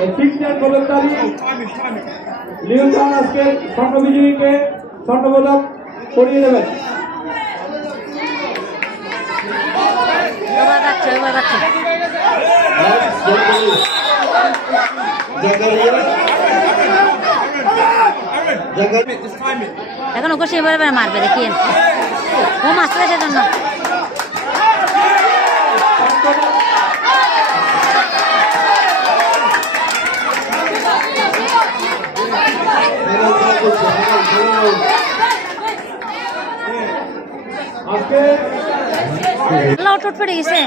শিক্ষার গোলন্দারি লিওন খান আজকে স্বর্ণ বিজয়ীকে স্বর্ণপদক করিয়ে দেবেন। এখন ওকে সেভাবে মারবে দেখিয়েন ও মাস্টার সেজন্য ঠোঁট ফেটে গেছে।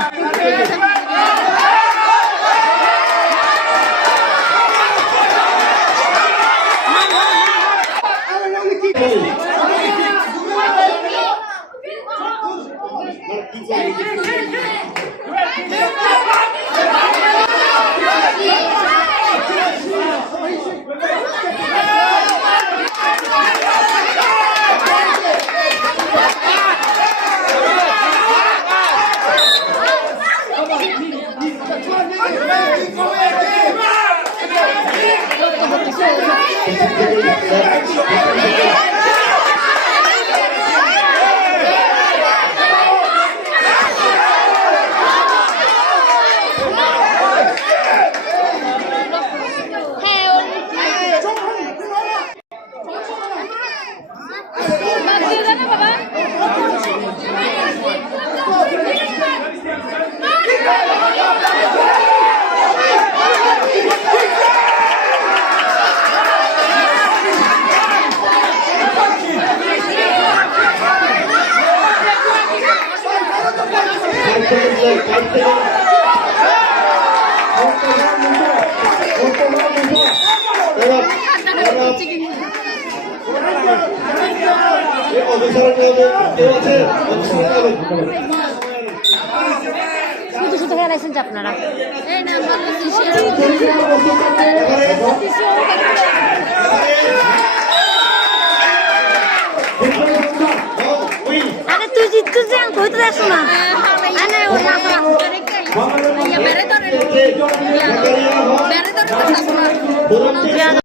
শুধু শুধু খেলাইছেন যে আপনারা আরে তুই জিততে যে কইতে আসো না আরে ও না